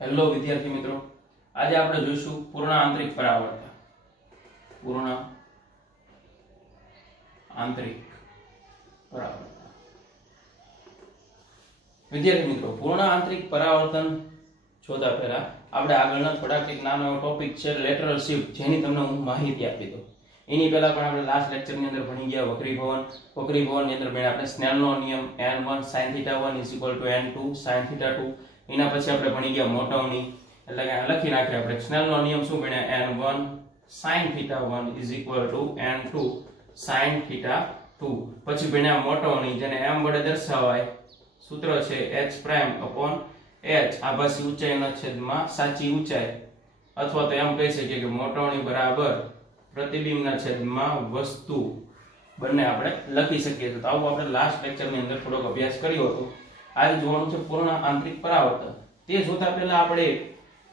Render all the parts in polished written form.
Hello વિદ્યાર્થી મિત્રો, આજે આપણે જોઈશું પૂર્ણ આંતરિક પરાવર્તન. પૂર્ણ આંતરિક પરાવર્તન. વિદ્યાર્થી મિત્રો, પૂર્ણ આંતરિક પરાવર્તન જોતા પહેલા આપણે આગળના થોડાક એક નાનો એવો ટોપિક છે લેટરલ શિફ્ટ, જેની તમને હું માહિતી આપી દઉં. એની પહેલા પણ આપણે લાસ્ટ લેક્ચરની અંદર ભણી ગયા વક્રીભવન ની અંદર મેં આપણે સ્નેલનો નિયમ n1 sin θ1 n2 sin θ2. એના પછી આપણે ભણી ગયા મોટવની, એટલે કે લખી નાખીએ આપણે સ્નેલનો નિયમ શું ભણ્યા n1 sin θ1 n2 sin θ2. પછી ભણ્યા મોટવની, જેને m વડે દર્શાવાય, સૂત્ર છે h' h આભાસી ઊંચાઈના છેદમાં સાચી ઊંચાઈ, અથવા તો એમ કહી શકીએ કે મોટવની બરાબર પ્રતિબિંબના છેદમાં વસ્તુ, બંને આપણે લખી શકીએ છીએ. તો આવું આપણે લાસ્ટ લેક્ચરની અંદર થોડોક અભ્યાસ કર્યો હતો. આજે જોવાનું છે પૂર્ણ આંતરિક પરાવર્તન. તે જોતા પહેલા આપણે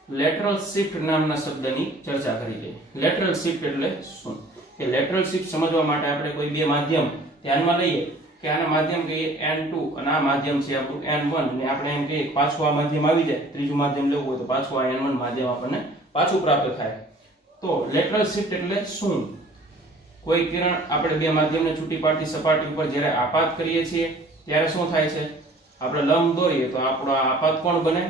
લેટરલ શિફ્ટ નામના શબ્દની ચર્ચા કરી લઈએ. લેટરલ શિફ્ટ એટલે શું? કે લેટરલ શિફ્ટ સમજવા માટે આપણે કોઈ બે માધ્યમ ધ્યાનમાં લઈએ કે આના માધ્યમ કહીએ n2 અને આ માધ્યમ છે આપણું n1, અને આપણે એમ કહીએ પાછું આ માધ્યમ આવી જાય, ત્રીજું માધ્યમ લેવું હોય તો પાછું આ n1 માધ્યમ આપણને પાછું પ્રાપ્ત થાય. તો લેટરલ શિફ્ટ એટલે શું? કોઈ કિરણ આપણે બે માધ્યમને છૂટી પાડતી સપાટી ઉપર જ્યારે આપાત કરીએ છીએ ત્યારે શું થાય છે? આપણે લંબ દોરીએ તો આપણો આપાત કોણ બને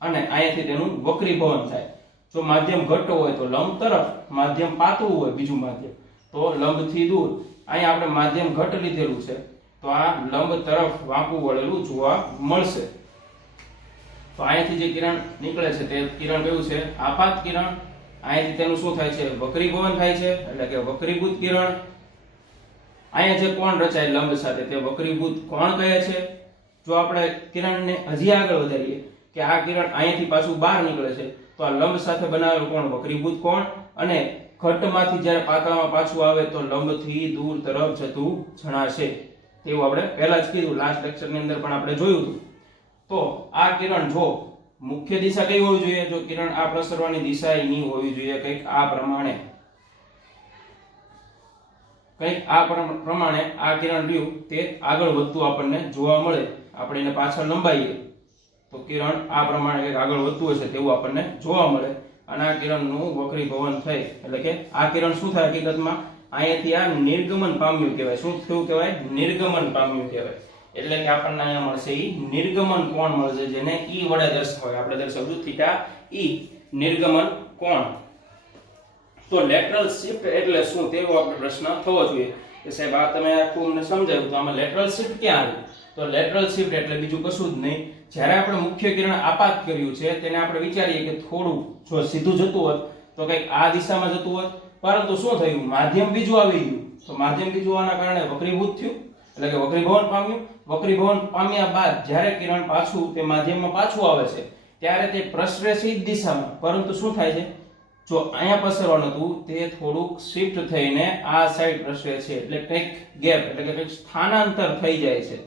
અને અહીંયાથી તેનું વક્રીભવન થાય. જો માધ્યમ ઘટ્ટ હોય તો લંબ તરફ, માધ્યમ પાતળું હોય બીજું માધ્યમ તો લંબથી દૂર. અહીંયા આપણે માધ્યમ ઘટ્ટ લીધેલું છે તો આ લંબ તરફ વાંકું વળેલું જોવા મળશે. તો અહીંયાથી જે કિરણ નીકળે છે તે કિરણ કયું છે? આપાત કિરણ. અહીંયાથી તેનું શું થાય છે? વક્રીભવન થાય છે, એટલે કે વક્રીભૂત કિરણ. અહીંયા જે કોણ રચાય લંબ સાથે તે વક્રીભૂત કોણ કહે છે. જો આપણે કિરણને હજી આગળ વધારીએ કે આ કિરણ અહીંયાથી પાછું બહાર નીકળે છે તો આ લંબ સાથે બનાવેલ કોણ વક્રીભૂત કોણ, અને ઘટ્ટમાંથી જ્યારે પાતળામાં પાછું આવે તો લંબથી દૂર તરફ જતું જણાશે. તેવું આપણે પહેલા જ કીધું, લાસ્ટ લેક્ચરની અંદર પણ આપણે જોયું હતું. તો આ કિરણ જો મુખ્ય દિશા કઈ હોવી જોઈએ? જો કિરણ આ પ્રસરવાની દિશા એની હોવી જોઈએ કંઈક આ પ્રમાણે. કંઈક આ પ્રમાણે આ કિરણ રહ્યું તે આગળ વધતું આપણને જોવા મળે. આપણે એને પાછળ લંબાઈએ તો કિરણ આ પ્રમાણે કંઈક આગળ વધતું હશે તેવું આપણને જોવા મળે. અને આ કિરણનું વક્રીભવન થઈ, એટલે કે આ કિરણ શું થાય હકીકતમાં? અહીંયાથી આ નિર્ગમન પામ્યું કહેવાય. શું થયું કહેવાય? નિર્ગમન પામ્યું કહેવાય. એટલે કે આપણને અહીંયા મળશે ઈ નિર્ગમન કોણ મળશે, જેને ઈ વડે દર્શાવાય. આપણે દર્શાવશું થીટા ઈ, નિર્ગમન કોણ. તો લેટરલ શિફ્ટ એટલે શું તેવો આપણે પ્રશ્ન થવો જોઈએ કે સાહેબ આ તમે આખું અમને સમજાવ્યું તો આમાં લેટરલ શિફ્ટ ક્યાં આવી? તો લેટરલ શિફ્ટ એટલે બીજું કશું જ નહીં. જ્યારે આપણે મુખ્ય કિરણ આપાત કર્યું છે તેને આપણે વિચારીએ કે થોડું જો સીધું જતું હોત તો કંઈક આ દિશામાં જતું હોત, પરંતુ શું થયું? માધ્યમ બીજું આવી ગયું. તો માધ્યમ બીજું હોવાના કારણે વક્રીભૂત થયું, એટલે કે વક્રીભવન પામ્યું. વક્રીભવન પામ્યા બાદ જ્યારે કિરણ પાછું તે માધ્યમમાં પાછું આવે છે ત્યારે તે પ્રસરે છે જ દિશામાં, પરંતુ શું થાય છે? જો અહીંયા પ્રસરવાનું હતું તે થોડુંક શિફ્ટ થઈને આ સાઈડ પ્રસરે છે, એટલે કંઈક ગેપ, એટલે કે કંઈક સ્થાનાંતર થઈ જાય છે.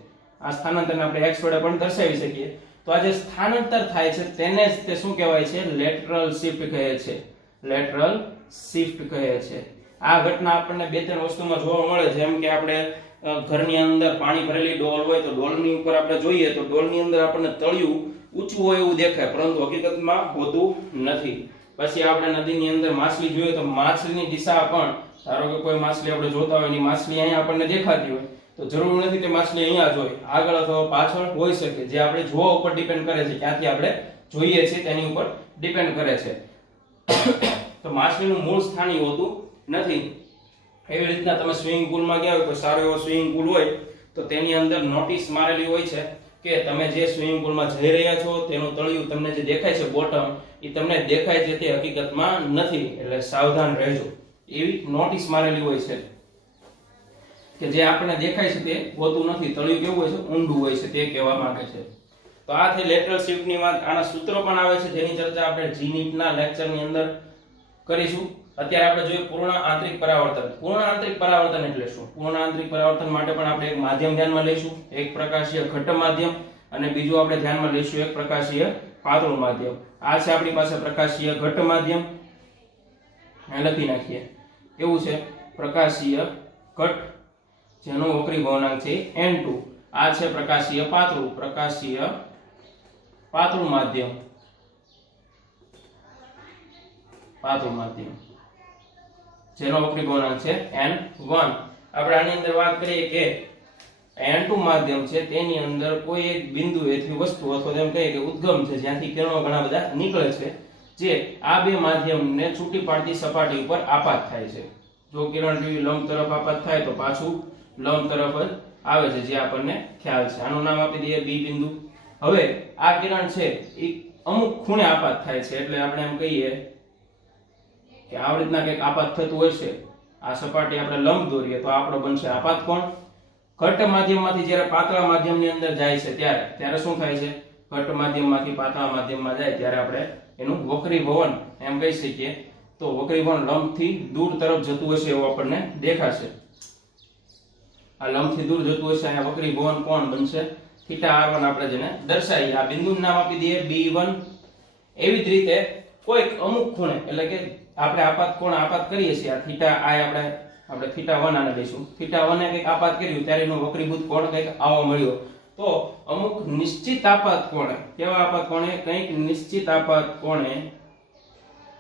આ સ્થાનાંતરને આપણે x વડે પણ દર્શાવી શકીએ. તો આ જે સ્થાનાંતર થાય છે તેને જ તે શું કહેવાય છે? લેટરલ શિફ્ટ કહે છે. લેટરલ શિફ્ટ કહે છે. આ ઘટના આપણને બે ત્રણ વસ્તુમાં જોવા મળે. જેમ કે આપણે ઘરની અંદર પાણી ભરેલી ડોલ હોય તો ડોલની ઉપર આપણે જોઈએ તો ડોલની અંદર આપણને તળિયું ઊંચું હોય એવું દેખાય, પરંતુ હકીકતમાં હોતું નથી. પછી આપણે નદીની અંદર માછલી જોઈએ તો માછલીની દિશા પણ, ધારો કે કોઈ માછલી આપણે જોતા હોય એની માછલી અહીંયા આપણને દેખાતી હોય તો જરૂર નથી કે માછલી અહીંયા જ હોય, આગળ અથવા પાછળ હોઈ શકે. જે આપણે જોવા ઉપર ડિપેન્ડ કરે છે, ક્યાંથી આપણે જોઈએ છીએ તેની ઉપર ડિપેન્ડ કરે છે. તો માછલીનું મૂળ સ્થાન હોતું નથી. એવી રીતના તમે સ્વિમિંગ પુલમાં ગયા હોય તો સારો એવો સ્વિમિંગ પુલ હોય તો તેની અંદર નોટિસ મારેલી હોય છે કે તમે જે સ્વિમિંગ પુલમાં જઈ રહ્યા છો તેનું તળિયું તમને જે દેખાય છે, બોટમ, એ તમને દેખાય છે તે હકીકતમાં નથી, એટલે સાવધાન રહેજો. એવી નોટિસ મારેલી હોય છે કે જે આપણને દેખાય છે તે હોતું નથી. તળિયું કેવું હોય છે? ઊંડું હોય છે, તે કહેવા માંગે છે. તો આ થઈ લેટરલ શિફ્ટની વાત. આના સૂત્રો પણ આવે છે જેની ચર્ચા આપણે જીનીટના લેક્ચરની અંદર કરીશું. અત્યારે આપણે જોઈએ પૂર્ણ આંતરિક પરાવર્તન. પૂર્ણ આંતરિક પરાવર્તન એટલે શું? પૂર્ણ આંતરિક પરાવર્તન માટે પણ આપણે એક માધ્યમ ધ્યાનમાં લઈશું, એક પ્રકાશીય ઘટ્ટ માધ્યમ, અને બીજું આપણે ધ્યાનમાં લઈશું એક પ્રકાશીય પાતળું માધ્યમ. આ છે આપણી પાસે પ્રકાશીય ઘટ્ટ માધ્યમ. લખી નાખીએ કેવું છે? પ્રકાશીય ઘટ્ટ, જેનો વક્રીભવનાંક છે n2. આ છે પ્રકાશીય પાતળું, પ્રકાશીય પાતળું માધ્યમ. પાતળું માધ્યમ જેનો વક્રી ગુણાંક છે n1. આપણે આની અંદર વાત કરીએ કે n2 માધ્યમ છે તેની અંદર કોઈ એક બિંદુ એથી વસ્તુ અથવા તેમ કહીએ કે ઉદ્ગમ છે જ્યાંથી કિરણો ઘણા બધા નીકળે છે જે આ બે માધ્યમને છૂટી પાડતી સપાટી ઉપર આપાત થાય છે. જો કિરણ લંબ તરફ આપાત થાય તો પાછું લંબ તરફ જ આવે છે જે આપણને ખ્યાલ છે. આનું નામ આપી દઈએ બી બિંદુ. હવે આ કિરણ છે એ અમુક ખૂણે આપાત થાય છે એટલે આપણે એમ કહીએ કે આ રીતના કંઈક આપાત થતું હશે. આ સપાટી આપણે લંબ દોરીએ તો આપણો બનશે આપાત કોણ. ઘટ્ટ માધ્યમમાંથી જ્યારે પાતળા માધ્યમની અંદર જાય છે ત્યારે શું થાય છે? ઘટ્ટ માધ્યમમાંથી પાતળા માધ્યમમાં જાય ત્યારે આપણે એનું વક્રીભવન એમ કહી શકીએ. તો વક્રીભવન લંબથી દૂર તરફ જતું હશે એવું આપણને દેખાશે. આ લંબથી દૂર જતું હશે અહીંયા વક્રીભવન કોણ બનશે? θr1 આપણે જેને દર્શાવીએ. આ બિંદુનું નામ આપી દઈએ b1. એવી જ રીતે કોઈક અમુક ખૂણે એટલે કે આપણે આપાત કોણ આપાત કરીએ છીએ આ થીટા આ આપણે θ1 આને લઈશું. θ1 એ કંઈક આપાત કર્યું ત્યારે એનો વક્રીભૂત કોણ કંઈક આવો મળ્યો. તો અમુક નિશ્ચિત આપાત કોણે કેવા આપાત કોણે કંઈક નિશ્ચિત આપાત કોણે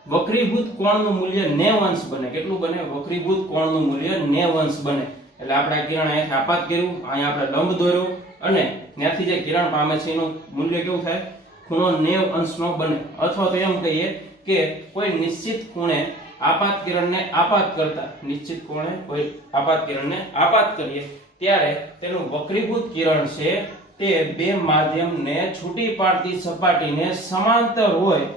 વક્રીભૂત કોણનું મૂલ્ય 90 અંશ બને. કેટલું બને? વક્રીભૂત કોણનું મૂલ્ય 90 અંશ બને. એટલે આપણે આ કિરણ અહીંયાથી આપાત કર્યું, અહીંયા આપણે લંબ દોર્યો અને ત્યાંથી જે કિરણ પામે છે એનું મૂલ્ય કેવું થાય? ખૂણો 90 અંશનો બને. અથવા તો એમ કહીએ કે કોઈ નિશ્ચિત ખૂણે આપાત કિરણને આપાત કરતા નિશ્ચિત કોણે કોઈ આપાત કિરણને આપાત કરીએ ત્યારે તેનું વક્રીભૂત કિરણ છે તે બે માધ્યમને છૂટી પાડતી સપાટીને સમાંતર હોય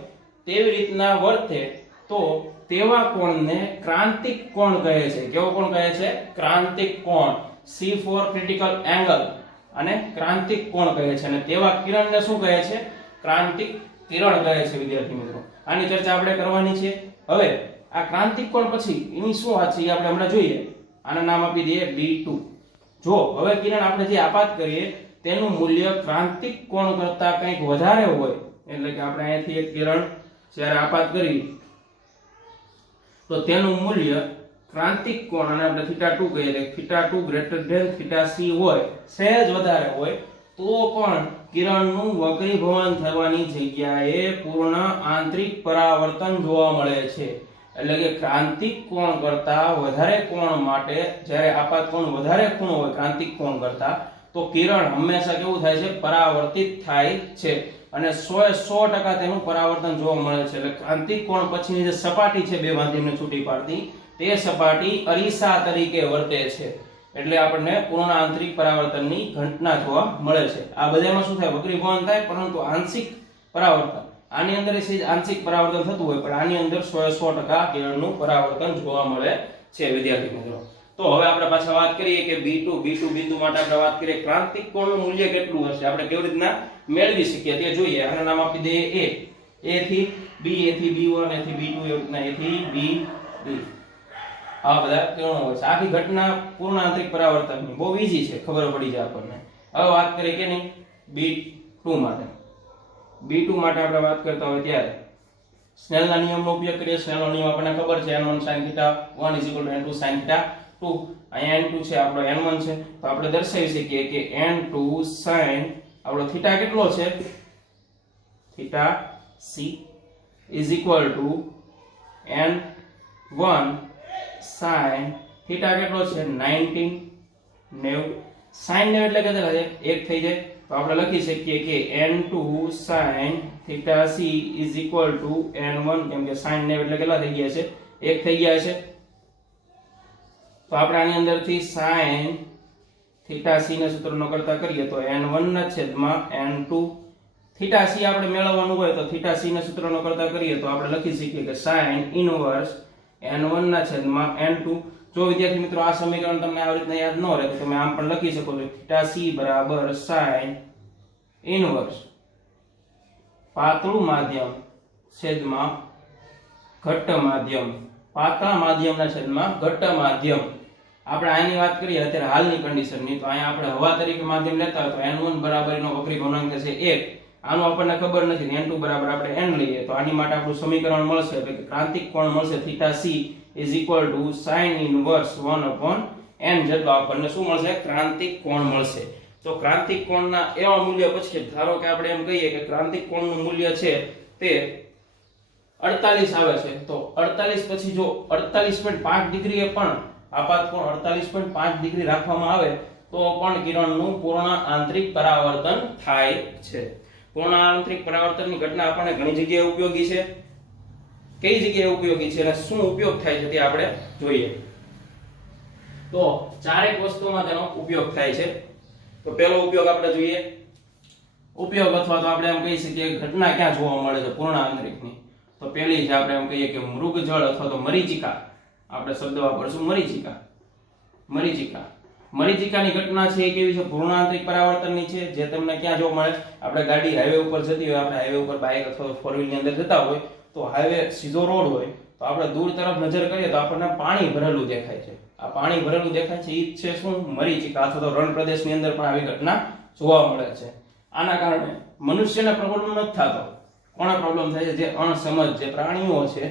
તેવી રીતના વર્તે તો તેવા કોણને ક્રાંતિક કોણ કહે છે. કેવો કોણ કહે છે? ક્રાંતિક કોણ. C for critical angle અને ક્રાંતિક કોણ કહે છે. અને તેવા કિરણને શું કહે છે? ક્રાંતિક કિરણ કહે છે. વિદ્યાર્થી મિત્રો આની ચર્ચા આપણે કરવાની છે. હવે આ ક્રાંતિક કોણ પછી એની શું વાત છે એ આપણે હમણાં જોઈએ. આના નામ આપી દઈએ B2. જો હવે કિરણ આપણે જે આપાત કરીએ તેનું મૂલ્ય ક્રાંતિક કોણ કરતા કંઈક વધારે હોય એટલે કે આપણે અહીંયાથી એક કિરણ જ્યારે આપાત કરી તો તેનું મૂલ્ય ક્રાંતિક કોણ અને આપણે θ2 કહીએ એટલે θ2 ગ્રેટર ધેન θc હોય સહેજ વધારે હોય તો પણ કિરણનું વક્રીભવન થવાની જગ્યાએ પૂર્ણ આંતરિક પરાવર્તન જોવા મળે છે. એટલે કે ક્રાંતિક કોણ કરતા વધારે કોણ માટે જ્યારે આપાત કોણ વધારે ખૂણો હોય ક્રાંતિક કોણ કરતા તો કિરણ હંમેશા કેવું થાય છે? પરાવર્તિત થાય છે અને 100% તેનું પરાવર્તન જોવા મળે છે. એટલે ક્રાંતિક કોણ પછીની જે સપાટી છે બે માધ્યમને છૂટી પાડતી તે સપાટી અરીસા તરીકે વર્તે છે. એટલે આપણને પૂર્ણ આંતરિક પરાવર્તનની ઘટના જોવા મળે છે. આ બધામાં શું થાય? વક્રીભવન થાય પરંતુ આંશિક પરાવર્તન. આની અંદર આંશિક પરાવર્તન થતું હોય પણ આની અંદર 100% કિરણનું પરાવર્તન જોવા મળે છે. વિદ્યાર્થી મિત્રો તો હવે આપણે પાછા વાત કરીએ કે B2 બિંદુ માટે આપણે વાત કરીએ ક્રાંતિક કોણનું મૂલ્ય કેટલું હશે આપણે કેવી રીતના મેળવી શકીએ તે જોઈએ. આનું નામ આપી દઈએ A થી B, A થી B1, A થી B2 એવી રીતના A થી B. આ બધા કિરણો હોય છે. આખી ઘટના પૂર્ણ આંતરિક પરાવર્તનની બહુ ઈઝી છે, ખબર પડી જાય આપણને. હવે વાત કરીએ કે નહીં B2 માટે. B2 માટે આપણે વાત કરતા હોય ત્યારે સ્નેલના નિયમનો ઉપયોગ કરીએ. સ્નેલનો નિયમ આપણને ખબર છે n1 sin θ1 n2 sin θ2. અહીંયા n2 છે આપણો n1 છે તો આપણે દર્શાવી શકીએ કે n2 sin આપણો θ કેટલો છે? θc is equal to n1 sin θ કેટલો છે? 90 sin 90 એટલે કેટલા છે? 1 થઈ જાય તો આપણે લખી શકીએ કે n2 sin θc is equal to n1 કેમ કે sin 90 એટલે કેટલા થઈ ગયા છે? 1 થઈ ગયા છે. તો આપણે આની અંદરથી sin θc ના સૂત્રનો કરતા કરીએ તો n1 ના છેદમાં n2 θc આપણે મેળવવાનું હોય તો θc ના સૂત્રનો કરતા કરીએ તો આપણે લખી શકીએ કે sin ઇનવર્સ n1 ના છેદમાં n2. જો વિદ્યાર્થી મિત્રો આ સમીકરણ તમને આવી રીતના યાદ ન રહે તો તમે આમ પણ લખી શકો છો θc બરાબર sin ઇનવર્સ પાતળું માધ્યમ છેદમાં ઘટ્ટ માધ્યમ. પાતળા માધ્યમના છેદમાં ઘટ્ટ માધ્યમ. આપણે આની વાત કરીએ અત્યારે હાલની કન્ડિશનની તો અહીંયા આપણે હવા તરીકે માધ્યમ લેતા હોય તો n1 બરાબર એનો વક્રી ગુણાંક છે 1. આનું આપણને ખબર નથી n2 બરાબર આપણે n લઈએ તો આની માટે આપણું સમીકરણ મળશે એટલે કે ક્રાંતિક કોણ મળશે θc is equal to sin inverse 1/n જેટલો આપણને શું મળશે? ક્રાંતિક કોણ મળશે. તો ક્રાંતિક કોણના એવા મૂલ્ય પછી ધારો કે આપણે એમ કહીએ કે ક્રાંતિક કોણનું મૂલ્ય છે તે 48 આવે છે તો 48 પછી જો 48.5 ડિગ્રીએ પણ આપાત કોણ 48.5 ડિગ્રી રાખવામાં આવે તો પણ કિરણનું પૂર્ણ આંતરિક પરાવર્તન થાય છે. પૂર્ણ આંતરિક પરાવર્તનની ઘટના આપણને ઘણી જગ્યાએ ઉપયોગી છે. કઈ જગ્યાએ ઉપયોગી છે અને શું ઉપયોગ થાય છે તે આપણે જોઈએ. તો ચારેક વસ્તુમાં તેનો ઉપયોગ થાય છે. તો પહેલો ઉપયોગ આપણે જોઈએ. ઉપયોગ અથવા તો આપણે એમ કહી શકીએ ઘટના ક્યાં જોવા મળે છે પૂર્ણ આંતરિકની. તો પહેલી છે આપણે એમ કહીએ કે મૃગજળ અથવા તો મરીચિકા. આપણે શબ્દ વાપરશું મરીચિકા. મરીચિકાની ઘટના છે એ કેવી છે? પૂર્ણ આંતરિક પરાવર્તનની છે. જે તમને ક્યાં જોવા મળે? આપણે ગાડી હાઈવે ઉપર જતી હોય, આપણે હાઈવે ઉપર બાઇક અથવા ફોર વ્હીલ ની અંદર જતા હોય તો હાઈવે સીધો રોડ હોય તો આપણે દૂર તરફ નજર કરીએ તો આપણને પાણી ભરેલું દેખાય છે. આ પાણી ભરેલું દેખાય છે એ છે શું? મરીચિકા અથવા તો રણ પ્રદેશની અંદર પણ આવી ઘટના જોવા મળે છે. આના કારણે મનુષ્યને પ્રોબ્લેમ નથી થતો. કોને પ્રોબ્લેમ થાય છે? જે અણસમજ જે પ્રાણીઓ છે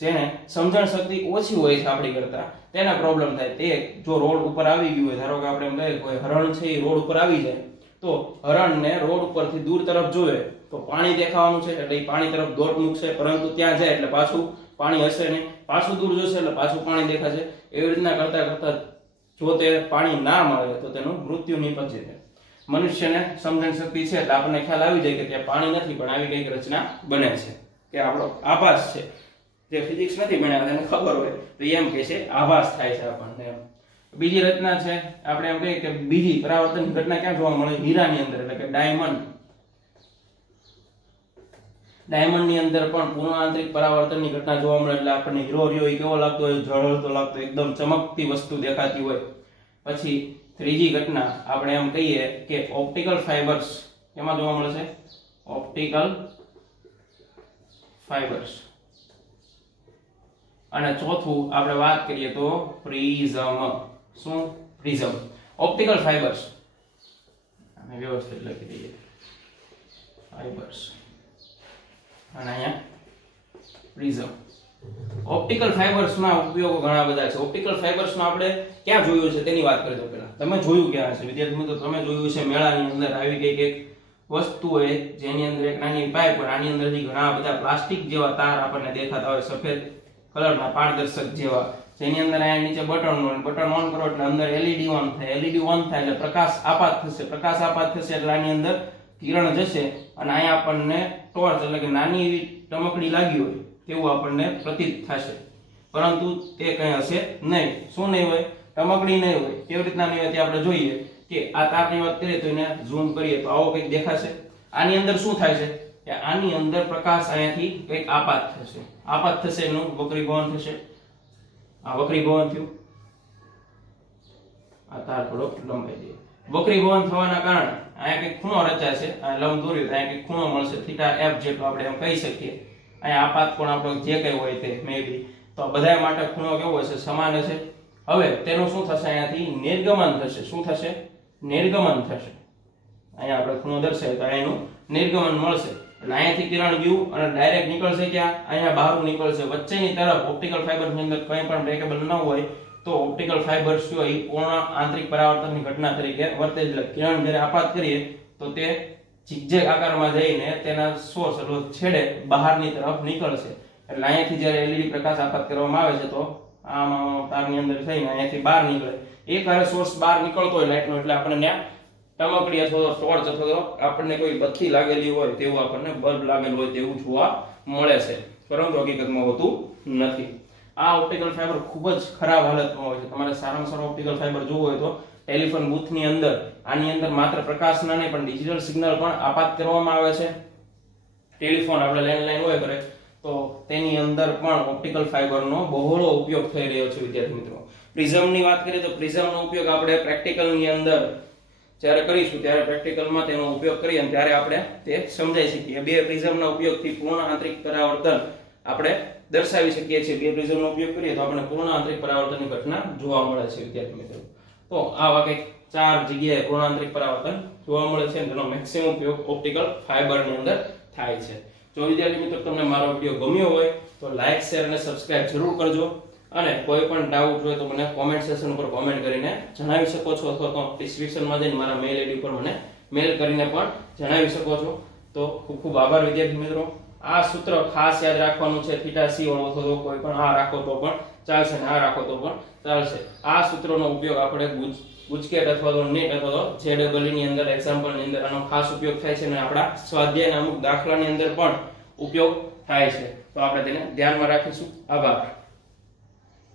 જેને સમજણ શક્તિ ઓછી હોય છે આપણી કરતા તેને પ્રોબ્લેમ થાય. તે જો રોડ ઉપર આવી ગયું હોય, ધારો કે આપણે એમ કહીએ કોઈ હરણ છે એ રોડ ઉપર આવી જાય તો હરણને રોડ ઉપરથી દૂર તરફ જોવે તો પાણી દેખાવાનું છે એટલે એ પાણી તરફ દોટ મૂકશે, પરંતુ ત્યાં જાય એટલે પાછું પાણી હશે નહીં, પાછું દૂર જશે એટલે પાછું પાણી દેખાશે. એવી રીતના કરતા કરતા જો તે પાણી ના મળે તો તેનું મૃત્યુ નિપજે છે. મનુષ્યને સમજણ શક્તિ છે એટલે આપણને ખ્યાલ આવી જાય કે ત્યાં પાણી નથી પણ આવી કઈક રચના બને છે કે આપણો આભાસ છે. જે ફિઝિક્સ નથી ભણ્યા તેને ખબર હોય તો એમ કે છે આભાસ થાય છે આપણને એમ. બીજી રચના છે આપણે એમ કહીએ કે બીજી પરાવર્તન ઘટના ક્યાં જોવા મળે? હીરાની અંદર એટલે કે ડાયમંડ. ડાયમંડની અંદર પણ પૂર્ણ આંતરિક પરાવર્તનની ઘટના જોવા મળે એટલે આપણને હીરો રહ્યો એ કેવો લાગતો હોય? ઝળહળતો લાગતો, એકદમ ચમકતી વસ્તુ દેખાતી હોય. પછી ત્રીજી ઘટના આપણે એમ કહીએ કે ઓપ્ટિકલ ફાઇબર્સ. કેમાં જોવા મળે છે? Optical fibres. અને ચોથું આપણે વાત કરીએ તો પ્રિઝમ. શું? પ્રિઝમ. ઓપ્ટિકલ ફાઇબર્સ અને વ્યવસ્થિત લખી દઈએ ફાઇબર્સ અને અહીંયા પ્રિઝમ. ઓપ્ટિકલ ફાઇબર્સના ઉપયોગો ઘણા બધા છે. ઓપ્ટિકલ ફાઇબર્સનો આપણે ક્યાં જોયું છે તેની વાત કરી દો પહેલા. તમે જોયું ક્યાં છે વિદ્યાર્થી મિત્રો? તમે જોયું છે મેળાની અંદર આવી કઈક એક વસ્તુ હોય જેની અંદર એક નાની પાઇપ હોય, આની અંદરથી ઘણા બધા પ્લાસ્ટિક જેવા તાર આપણને દેખાતા હોય સફેદ કલરના પારદર્શક જેવા, જેની અંદર અહીંયા નીચે બટન હોય, બટન ઓન કરો એટલે અંદર એલઈડી ઓન થાય, એલઈડી ઓન થાય એટલે પ્રકાશ આપાત થશે, પ્રકાશ આપાત થશે એટલે આની અંદર કિરણ જશે અને અહીંયા આપણને ટોર્ચ એટલે કે નાની એવી ટમકડી લાગી હોય તેવું આપણને પ્રતીત થશે, પરંતુ તે કંઈ હશે નહીં. શું નહીં હોય? ટમકડી નહીં હોય. કેવી રીતના નહીં હોય તે આપણે જોઈએ કે આ તારની વાત કરીએ તો એને ઝૂમ કરીએ તો આવો કંઈક દેખાશે. આની અંદર શું થાય છે કે આની અંદર પ્રકાશ અહીંયાથી કંઈક આપાત થશે. આપાત થશે એનું વક્રીભવન થશે. આ વક્રીભવન થયું. આ તાર થોડો લંબાઈ દે. વક્રીભવન થવાના કારણે અહીંયા કંઈક ખૂણો રચાશે. આ લંબ દોર્યો અહીંયા કંઈક ખૂણો મળશે થીટા એફ જેટલો આપણે એમ કહી શકીએ. અહીંયા આપાત કોણ આપણો જે કંઈ હોય તે મે બી તો બધા માટે ખૂણો કેવો હશે? સમાન હશે. હવે તેનું શું થશે? અહીંયાથી નિર્ગમન થશે. શું થશે? નિર્ગમન થશે. અહીંયા આપણે ખૂણો દર્શાવ્યો તો અહીંયાનું નિર્ગમન મળશે એટલે અહીંયાથી કિરણ ગયું અને ડાયરેક્ટ નીકળશે ક્યાં? અહીંયા બહાર નીકળશે. વચ્ચેની તરફ ઓપ્ટિકલ ફાઇબરની અંદર કંઈ પણ બ્રેકેબલ ન હોય તો ઓપ્ટિકલ ફાઇબર્સ શું હોય? પૂર્ણ આંતરિક પરાવર્તનની ઘટના તરીકે વર્તે. એટલે કિરણ જ્યારે આપાત કરીએ તો તે ઝિગઝેગ આકારમાં જઈને તેના સોર્સ એટલે છેડે બહારની તરફ નીકળશે. એટલે અહીંયાથી જ્યારે એલઈડી પ્રકાશ આપાત કરવામાં આવે છે તો આમાં તારની અંદર થઈને અહીંયાથી બહાર નીકળે. એક હારે સોર્સ બહાર નીકળતો હોય લાઇટનો એટલે આપણને ત્યાં ટમકડી અથવા ટોર્ચ અથવા તો આપણને કોઈ બત્તી લાગેલી હોય તેવું આપણને બલ્બ લાગેલું હોય તેવું જોવા મળે છે, પરંતુ હકીકતમાં હોતું નથી. આ ઓપ્ટિકલ ફાઇબર ખૂબ જ ખરાબ હાલતમાં હોય છે. તમારે સારામાં સારો ઓપ્ટિકલ ફાઇબર જોવો હોય તો ટેલિફોન બૂથની અંદર આની અંદર માત્ર પ્રકાશના નહીં પણ ડિજિટલ સિગ્નલ પણ આપાત કરવામાં આવે છે. ટેલિફોન આપણે લેન્ડલાઇન હોય કરે તો તેની અંદર પણ ઓપ્ટિકલ ફાઇબરનો બહોળો ઉપયોગ થઈ રહ્યો છે વિદ્યાર્થી મિત્રો. પ્રિઝમની વાત કરીએ તો પ્રિઝમનો ઉપયોગ આપણે પ્રેક્ટિકલની અંદર જ્યારે કરીશું ત્યારે પ્રેક્ટિકલમાં તેનો ઉપયોગ કરીએ અને ત્યારે આપણે તે સમજાઈ શકીએ. બે પ્રિઝમના ઉપયોગથી પૂર્ણ આંતરિક પરાવર્તન આપણે દર્શાવી શકીએ છીએ. બે પ્રિઝમનો ઉપયોગ કરીએ તો આપણે પૂર્ણ આંતરિક પરાવર્તનની ઘટના જોવા મળે છે વિદ્યાર્થી મિત્રો. તો આવા કંઈક 4 જગ્યાએ પૂર્ણ આંતરિક પરાવર્તન જોવા મળે છે અને તેનો મેક્સિમમ ઉપયોગ ઓપ્ટિકલ ફાઇબરની અંદર થાય છે. જો વિદ્યાર્થી મિત્રો તમને મારો વિડીયો ગમ્યો હોય તો લાઈક, શેર અને સબસ્ક્રાઇબ જરૂર કરજો અને કોઈ પણ ડાઉટ હોય તો મને કોમેન્ટ સેક્શન ઉપર કોમેન્ટ કરીને જણાવી શકો છો અથવા તો ડિસ્ક્રિપ્શનમાં જઈને મારા મેલ આઈડી ઉપર મને મેલ કરીને પણ જણાવી શકો છો. તો ખૂબ ખૂબ આભાર વિદ્યાર્થી મિત્રો. આ સૂત્ર ખાસ યાદ રાખવાનું છે, થીટા સી વાળો અથવા તો કોઈ પણ આ રાખો તો પણ ચાલશે ને આ રાખો તો પણ ચાલશે. આ સૂત્રનો ઉપયોગ આપણે ગુજકેટ અથવા તો નેટ અથવા તો જેડબલઈ ની અંદર એક્ઝામ્પલ ની અંદર આનો ખાસ ઉપયોગ થાય છે અને આપણા સ્વાધ્યાયના અમુક દાખલાની અંદર પણ ઉપયોગ થાય છે. તો આપણે તેને ધ્યાનમાં રાખીશું. આભાર.